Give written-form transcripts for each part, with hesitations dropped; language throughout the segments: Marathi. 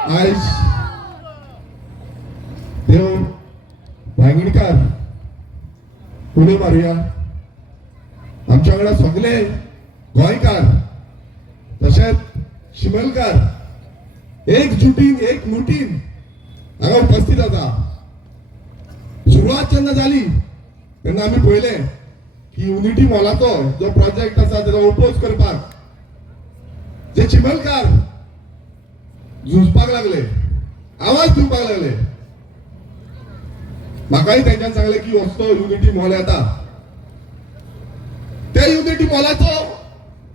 आयज देव भांगीणकार उलो मारुया आमच्या वांगडा सगळे गोंयकार तशेंच शिमेलकार एकजुटीन एक मुठीन हांगा उपस्थित आसा। सुरवात जेन्ना जाली तेन्ना आमी पळयलें की युनिटी मॉलाचो जो प्रोजेक्ट आसा तेजो ओपोज करपाक जे चिमेलकार झुजपाक लागले, आवाज दिवपाक लागले, म्हाकाय तेंच्यान सांगले की वचतो युनिटी मॉल येता। त्या युनिटी मॉलाचो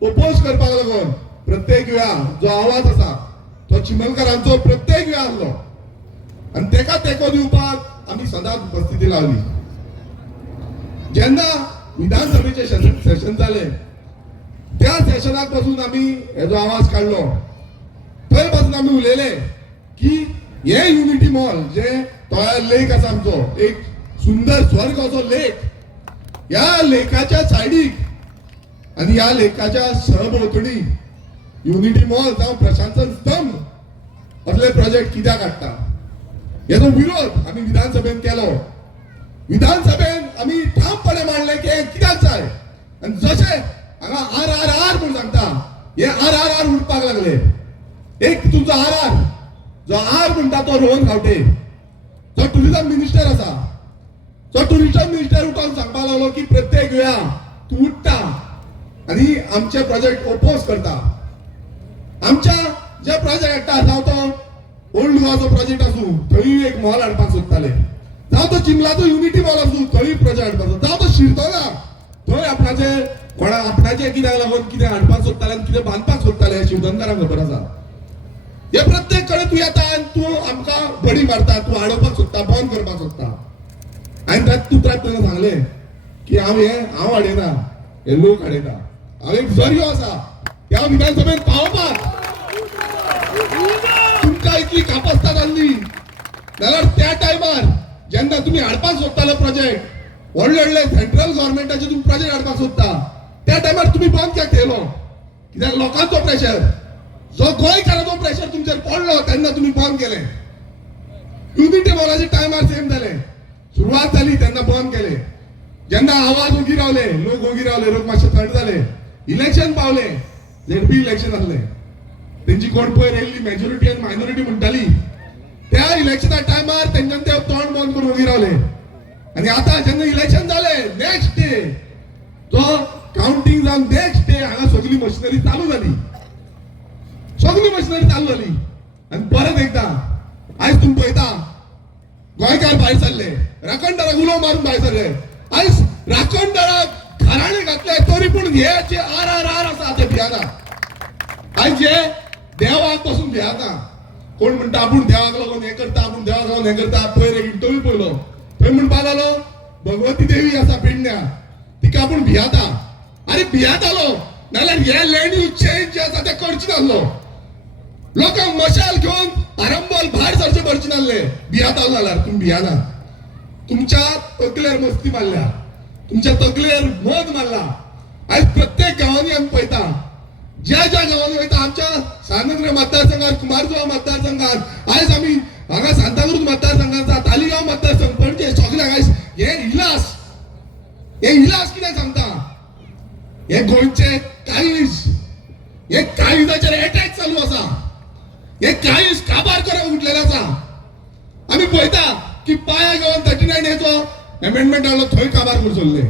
ओपोज करपाक लागून प्रत्येक वेळा जो आवाज आसा तो चिमेलकारांचो प्रत्येक वेळा आसलो आणि तेका तेको दिवपाक आमी सदांच उपस्थिती लावली। जेन्ना विधानसभेचे सेशन जाले त्या सेशनाक पासून आमी हेजो आवाज काढलो। थंय पासून आमी उलयले की हे युनिटी मॉल जे तळ्या लेक आसा आमचो एक सुंदर स्वर्ग असो लेक, या लेकाच्या सायडीक आणि ह्या लेकाच्या सहभोवतणी युनिटी मॉल जावं प्रशासन स्तंभ असले प्रोजेक्ट कित्याक हाडटा हेजो विरोध आमी विधानसभेन केलो। विधानसभेन आमी ठामपणे मांडले की हे कित्याक जाय आणि जशे हांगा RRR म्हूण सांगता हे RRR उठपाक लागले। एक तुमचो RR जो आर म्हणटा तो रोहन खावटे जो टुरिझम मिनिस्टर आसा जो टुरिझम मिनिस्टर उठोन सांगपाक लागलो की प्रत्येक वेळा तू उठता आणि आमचे प्रोजेक्ट ओपोज करता। आमच्या जे प्रोजेक्ट हाडटा जावं तो ओल्ड गोवाचो प्रोजेक्ट आसूं थंय एक मॉल हाडपाक सोदताले, जावं तो चिंबलाचो युनिटी मॉल आसूं थंय प्रोजेक्ट हाडपाक, जावं तो शिरदोना थंय आपणाचे कित्याक लागून कितें हाडपाक सोदताले आनी कितें बांदपाक सोदताले हे शिवदनकारांक खबर आसा। हे प्रत्येक कडेन तू येता आनी तू आमकां बडी मारता, तू आडोवपाक सोदता, बंद करपाक सोदता। आनी त्यात तू तेन्ना सांगले की हांव हाडयना हे लोक हाडयता। हांव एक जरियो आसा त्या विधानसभेत पावोवपाक तुमकां इतली कापास्ता जाल्ली जाल्यार त्या टायमार जेन्ना तुमी हाडपाक सोदताले प्रोजेक्ट व्हडले व्हडले सेंट्रल गव्हर्नमेंटाचे तुम्ही प्रोजेक्ट हाडपाक सोदता त्या टायमार तुम्ही बंद कित्याक केलो? कित्याक लोकांचो प्रेशर जो गोंयकाराचो प्रेशर तुमचेर पडलो तेन्ना तुम्ही बंद केले। युनिटी मॉलाचे टायमार सेम जाले, सुरवात जाली तेन्ना बंद केले। जेन्ना आवाज ओगी रावले लोक मातशे थंड जाले, इलेक्शन पावले, ZP इलेक्शन आसले, तेंची कोण पयर येयल्ली मेजॉरिटी आनी मायनॉरिटी म्हणटाली त्या इलेक्शना टायमार तेंच्यान ते तोंड बंद करून ओगी रावले। आणि आता जेन्ना इलेक्शन जाले नेक्स्ट डे जो काउंटिंग जावन नेक्स्ट डे हांगा सगळी मशिनरी चालू जाली आणि परत एकदा आयज तुम्ही पळयता गोंयकार भायर सरले, राखणदाराक उलो मारून भायर सरले। आयज राखणदाराक घराणे घातले तरी पूण हे जे RRR आसा ते भियाना। आयज जे देवाक पासून भियाना, कोण म्हणटा आपूण देवाक लागून हे करता, आपूण देवाक लागून हे करता। पयर एक इंटरव्यू पळयलो थंय म्हणपाक लागलो भगवती देवी आसा पेडण्या तिका आपूण भियाता। अरे भियातालो नाल्यार हे लँड यूज चेंज जे आसा ते करचे नासलो, लोकांक मशाल घेवन आरंबोल भायर सरचे पडचे नासले। भियातालो जाल्यार तुम्ही भियाना, तुमच्या तकलेर मस्ती मारल्या, तुमच्या तकलेर मध मारला। आयज प्रत्येक गांवांनी आमी पळयता ज्या गांवांनी वयता आमच्या सांगेंद्र मतदारसंघात, कुमारजुवा मतदारसंघात, आयज आमी हांगा सांताक्रूज मतदारसंघाचा, तालिगांव मतदारसंघ, पणजे सगळ्यांक आयज हे इलास कितें सांगता? हे गोंयचे काळीज, हे काळीजाचेर अटॅक चालू आसा, हे काळीज काबार करप उठलेले आसा। आमी पळयता की पाया घेवन 39A अमेंडमेंट हाडलो थंय काबार करूं सोदले।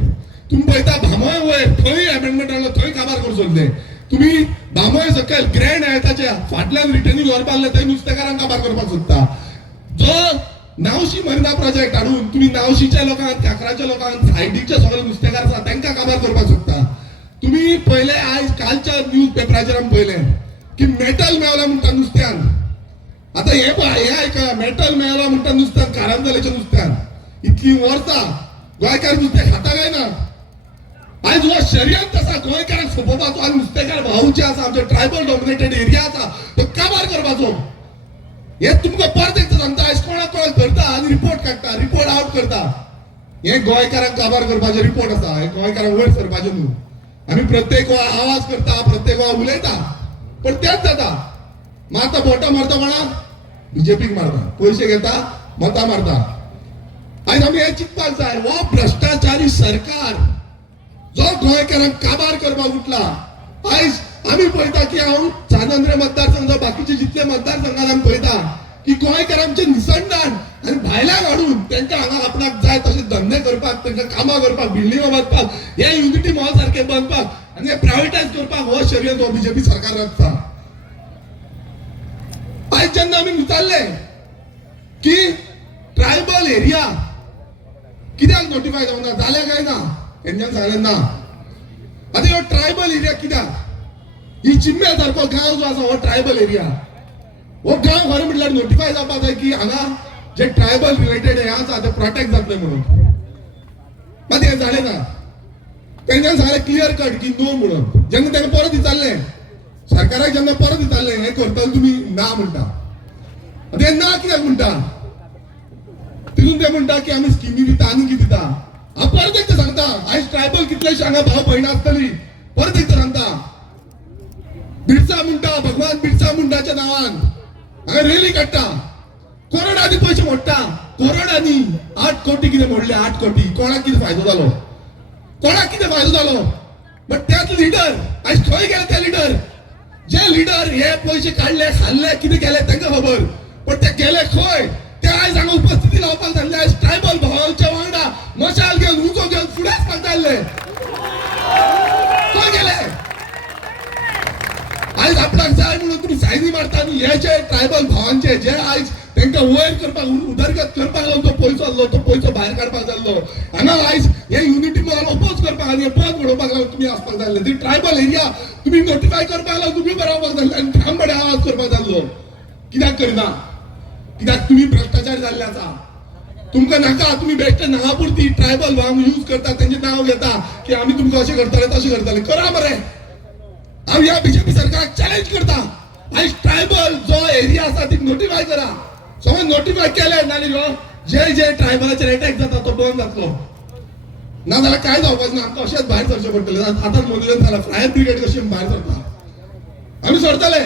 तुम्ही पळयता भामोय वयर थंय अमेंडमेंट हाडलो थंय काबार करूं सोदले। तुम्ही भामोय सकयल ग्रँड हायताच्या फाटल्यान रिटर्निंग व्हरपाक लागले थंय नुस्तेकारांक काबार करपाक सोदता। जो नावशी मरिना प्रोजेक्ट हाडून तुम्ही नावशीच्या लोकांक, काकराच्या लोकांक, सायडीकचे सगळे नुस्तेकार आसा तांकां काबार करपाक सोदता। तुम्ही पहिले आयज कालच्या न्यूज पेपराचेर आमी पळयले की मेटल मेळ्ळा म्हणटा नुस्त्यान। आता हे ऐका, मेटल मेळ्ळा म्हणटा नुस्त्यान, कारंजलेच्या नुस्त्यान। इतली वर्सां गोंयकार नुस्तें खाता काय ना? आयज हो शर्यत आसा गोंयकारांक सोंपोवपाचो आनी नुस्तेकार भाऊ जे आसा आमचे ट्रायबल डॉमिनेटेड एरिया आसा तो काबार करपाचो। हे तुमकां परत एकदां सांगता आयज कोणाक करता आनी रिपोर्ट काडटा, रिपोर्ट आउट करता। हे गोंयकारांक काबार करपाचे रिपोर्ट आसा, हे गोंयकारांक वयर सरपाचे न्हू। आमी प्रत्येक वेळा आवाज करता, प्रत्येक वेळा उलयता, पण तेच जाता मारता बोटां मारता कोणाक बीजेपीक मारता, पैसे घेता मतां मारता. आयज आमी हे चिंतपाक जाय, हो भ्रष्टाचारी सरकार जो गोंयकारांक काबार करपाक उठला. आयज आमी पळयता की हांव चांदोंद्रे मतदारसंघ बाकीचे जितले मतदारसंघात आमी पळयता की गोंयकारांचे निसंडान आनी भायल्याक हाडून तांकां हांगा आपणाक जाय तशे धंदे करपाक, तांकां कामां करपाक, बिल्डिंगो बांदपाक, हे युनिटी मॉल सारखे बांदपाक आनी हे प्रायवेटायज करपाक हो शर्यत हो बीजेपी सरकार रचता. आयज जेन्ना आमी विचारले की ट्रायबल एरिया कित्याक नोटिफाय जावना, जाले काय ना, तेंच्यान सांगलें ना. आतां ह्यो ट्रायबल एरिया कित्याक, ही चिम्मे सारको गांव जो आसा हो ट्रायबल एरिया, हो गांव खरें म्हटल्यार नोटिफाय जावपाक जाय की हांगा जे ट्रायबल रिलेटेड हे आसा ते प्रोटेक्ट जातले म्हणून. मात हें जालें ना. तेंच्यान सांगलें क्लियर कट की नो म्हणून. जेन्ना तांकां परत विचारलें, सरकाराक जेन्ना परत विचारलें हें करतले तुमी, ना म्हणटा. ते ना कित्याक म्हणटा, तितून ते म्हणटा की आमी स्किमी दिता आनी कितें दिता. हांव परत एकदां सांगता, आयज ट्रायबल कितलेशे हांगा भाव भयणां आसतलीं, परत एकदां सांगता, बिरसा मुंडा, भगवान बिरसा मुंडाच्या नांवान हांगा रेली काडटा, करोडांनी पयशे मोडटा. करोडांनी 8 कोटी कितें मोडले, 8 कोटी. कोणाक कितें फायदो जालो, कोणाक कितें फायदो जालो. बट त्याच लिडर आयज खंय गेले, ते लिडर, जे लिडर हे पयशे काडले, खाल्ले, कितें केले तांकां खबर. पण ते गेले खंय, ते आयज हांगा उपस्थिती लावपाक जाल्ले. आयज ट्रायबल भावांच्या वांगडा मशाल घेवन, उजो घेवन फुडें वचपाक जाल्ले. खंय गेले. आयज आपणाक जाय म्हणून तुम्ही सायनी मारता आनी हे जे ट्रायबल भावांचे जे आयज तांकां वयर करपाक, उदरगत करपाक लागून तो पयसो आसलो, तो पयसो भायर काडपाक जाल्लो. हांगा आयज हे युनिटी मॉल ओपोज करपाक आनी हे पद घडोवपाक लागून तुम्ही आसपाक जाल्ले. ती ट्रायबल एरिया तुम्ही नोटिफाय करपाक लागून तुम्ही बरोवपाक जाल्ले आनी ठामपणे आवाज करपाक जाल्लो. कित्याक करिना, कित्याक तुम्ही भ्रष्टाचार जाल्ले आसा. तुमकां नाका, तुम्ही बेश्टे नांवापुरती ट्रायबल भावांक यूज करता, तेंचे नांव घेता की आमी तुमकां अशें करतले तशें करतले. करा मरे. हांव ह्या बीजेपी सरकाराक चॅलेंज करता, आयज ट्रायबल जो एरिया आसा ती नोटिफाय करा. समज नोटिफाय केले नाल्यार जे ट्रायबलाचेर अटॅक जाता तो बंद जातलो. ना जाल्यार काय जावपाचें ना, आमकां अशेंच भायर सरचें पडटलें. आतांच मोदीन जालां, फायर ब्रिगेड कशी भायर सरता. आमी सरतले.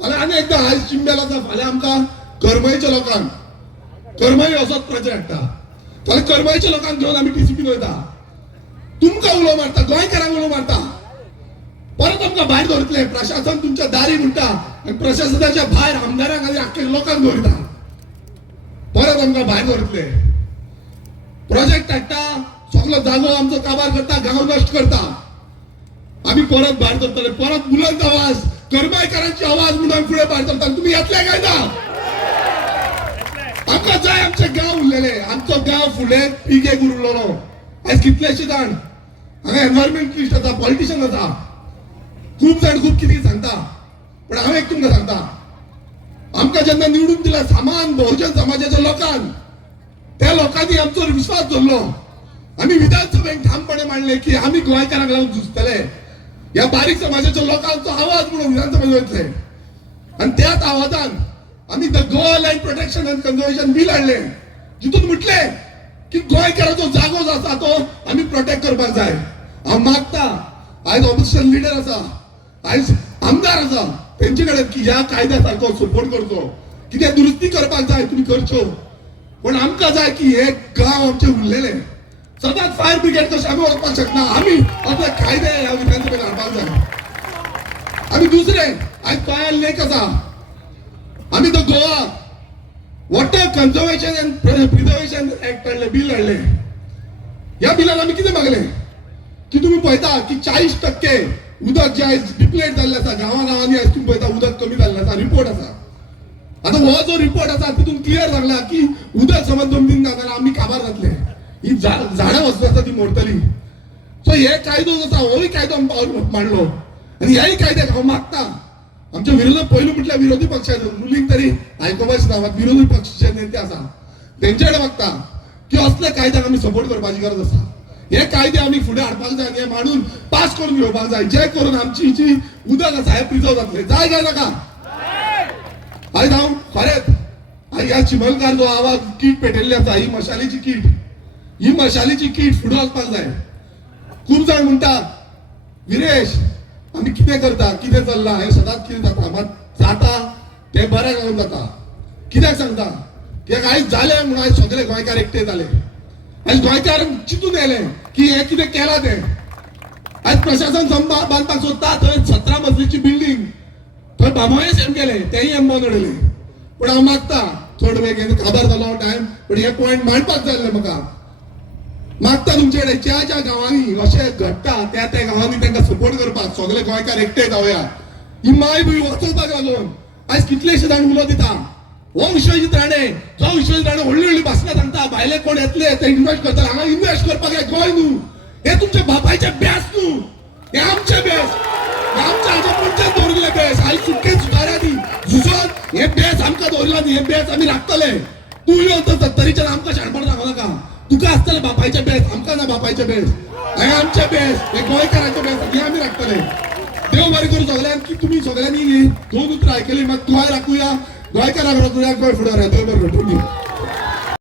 फाल्यां आनी एकदां आयज चिंबेल आसा, फाल्यां आमकां करमईच्या लोकांक, करमई असोच प्रचार हाडटा. फाल्यां करमईच्या लोकांक घेवन आमी टीसीपीन वयता. तुमकां उलो मारता, गोंयकारांक उलो मारता. परत आमकां भायर दवरतले. प्रशासन तुमच्या दारी म्हणटा आनी प्रशासनाच्या भायर आमदारांक आनी आख्ख्या लोकांक दवरता. परत आमकां भायर दवरतले. प्रोजेक्ट हाडटा, सगळो जागो आमचो काबार करता, गांव नश्ट करता. आमी परत भायर सरतले. परत बुलंद आवाज, करमईकारांची आवाज म्हणून फुडें भायर सरता. तुम्ही येतले काय ना. आमकां जाय आमचे गांव उरलेले. आमचो गांव फुडें पिकेक उरलेलो. आयज कितलेशे जाण हांगा एनवायरमेंटलिस्ट आसा, पॉलिटिशियन आसा, खूप जाण खूप कितें सांगता. पण हांव एक तुमकां सांगता, आमकां जेन्ना निवडून दिला समान बहुजन समाजाच्या लोकांक, त्या लोकांनी आमचो विश्वास दवरलो. आमी विधानसभेक ठामपणे मांडले की आमी गोंयकारांक लागून झुजतले. ह्या बारीक समाजाच्या लोकांचो आवाज म्हणून विधानसभेत वयतले. आनी त्याच आवाजान आमी the Goa land protection and conservation bill हाडले, जितून म्हटले की गोंयकारांचो जागो जो आसा तो आमी प्रोटेक्ट करपाक जाय. हांव मागता, आयज ऑपोजिशन लिडर आसा, आयज आमदार आसा, तेंचे कडेन की ह्या कायद्या सारको सपोर्ट करचो, कितें दुरुस्ती करपाक जाय तुमी करच्यो. पण आमकां जाय की हे गांव आमचे उरलेले. सदांच फायर ब्रिगेड कशें आमी वचपाक शकना. आमी आपले कायदे ह्या विधानसभेत हाडपाक जाय. आमी दुसरे आयज पायल लेक आसा, आमी तो Goa water conservation and preservation act हाडले, बील हाडले. ह्या बिलान आमी कितें मागले की तुम्ही पळयता की 40% उदक जे आयज डिप्लेट जाल्लें आसा, गांवांनी आयज तुम्ही पळयता उदक कमी जाल्लें आसा. रिपोर्ट आसा. आतां हो जो रिपोर्ट आसा तितून क्लियर सांगला की उदक समज जमनीन ना जाल्यार आमी काबार जातले. ही झाडां वचून आसा ती मोडटली. सो हे कायदो जो आसा होय कायदो मांडलो. आनी ह्याय कायद्याक हांव मागता, आमच्या विरोधक पयलू म्हटल्यार विरोधी पक्षाचे रुलींग तरी आयकोपाच ना, विरोधी पक्षाचे नेते आसा तेंचे कडेन मागता की असले कायद्याक आमी सपोर्ट करपाची गरज आसा. हे कायदे आमी फुडें हाडपाक जाय, हे मांडून पास करून घेवपाक जाय, जे करून आमची जी उदक आसा हे प्रिजर्व जातले. जाय काय नाका. आयज हांव खरेंच ह्या चिमलकार जो आवाज कीट पेटयल्ली आसा, ही मशालीची कीट, ही मशालीची कीट फुडें वचपाक जाय. खूब जाण म्हणटा विरेश आमी कितें करता, कितें चल्लां, हें सदांच कितें जाता. मात जाता ते बरें जावन जाता. कित्याक सांगता कित्याक आयज जाले म्हणून आयज सगळे गोंयकार एकटे जाले. आयज गोंयकार चिंतून येयले की हे कितें केलां तें. आयज प्रशासन बांदपाक सोदता थंय 17 मजलीची बिल्डींग थंय बामाये सेम केले तेय एम बनवले. पूण हांव मागता थोडे बेगीन खबर जालो टायम पण हे पॉयंट मांडपाक जाय आसलें म्हाका. मागता तुमचे कडेन ज्या गांवांनी अशें घडटा त्या गांवांनी तांकां सपोर्ट करपाक सगळे गोंयकार एकटे जावया. ही माय भूंय वाचोवपाक लागून आयज कितलेशे जाण उलो दिता. हो विश्वजीत राणे जो विश्वजीत राणे व्हडली व्हडली भाशणां सांगता भायले कोण येतले ते इन्व्हेस्ट करता. हांगा इन्व्हेस्ट करपाक हे गोंय न्हू, हे तुमच्या बापायचे बेस न्हू, हे आमचे बेस, हे आमच्या हाजे पंचायत दवरिल्ले बेस. आयज सुटके सुदाऱ्या दी झुजत हे बेस आमकां दवरिला न्ही, हे बेस आमी राखतले. तूं यो तर 70च्यान आमकां शाणपण सांगू नाका. तुका आसतले बापायचे बेस, आमकां ना बापायचे बेस. हे आमचे बेस, हे गोंयकारांचे बेस, हे आमी राखतले. देव बरें करूं सगळ्यांक की तुमी सगळ्यांनी 2 उतरां आयकली. मात गोंय राखुया, गोंयकारांक राखुया, गोंय फुडें व्हरया. देव बरें करूं.